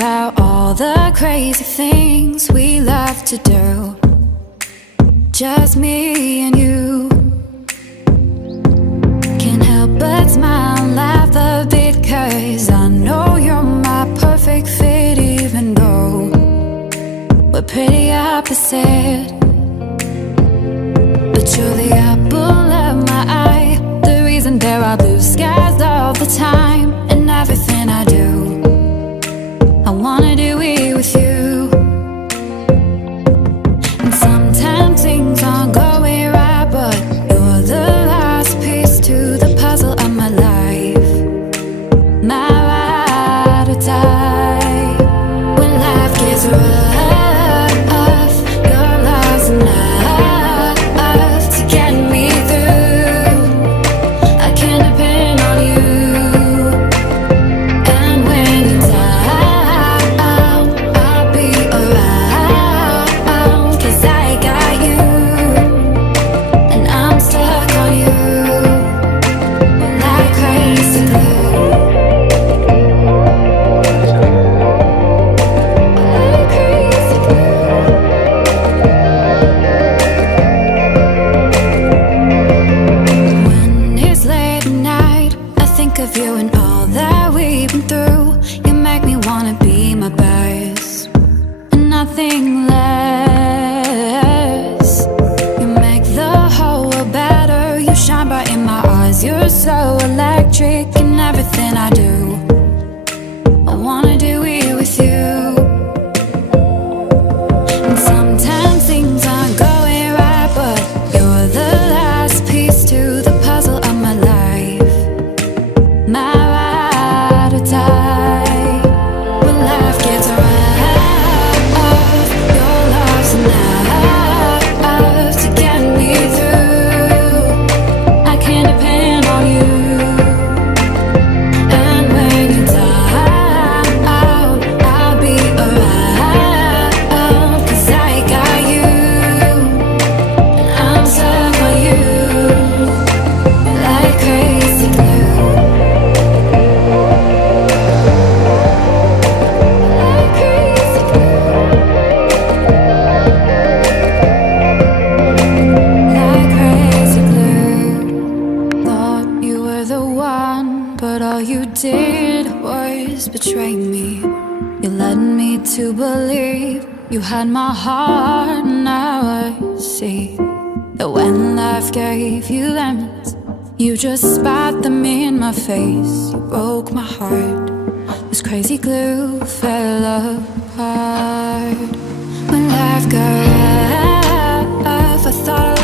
about all the crazy things we love to do. Just me and you. Can't help but smile and laugh a bit, 'cause I know you're my perfect fit, even though we're pretty opposite. But you're the apple of my eye, the reason there are blue skies all the time. And everything I do, I wanna do it with you. And sometimes things aren't going right, but you're the last piece to the puzzle of my life. My ride or die. When life gets rough, your love's enough to get me through. I can depend on you. And when you're down, I'll be around, 'cause I got you, and I'm stuck on you like crazy glue. Like crazy glue. When it's late at night, I think of you and all that we've been through. You make me wanna be my best and nothing less. You make the whole world better. You shine bright in my eyes. You're so electric in everything I do. I wanna do it with you. And sometimes things aren't going right, but you're the last piece to the puzzle of my life. My ride or die. When life gets rough, your love's enough to get me through. I can depend on you. And when you're down, I'll be around, 'cause I got you, and I'm stuck on you like crazy glue. Like crazy glue. Like crazy glue. Thought you were the one, but all you did was betray me. You led me to believe you had my heart. Now I see that when life gave you lemons, you just spat them in my face. You broke my heart. This crazy glue fell apart. When life got rough, I thought I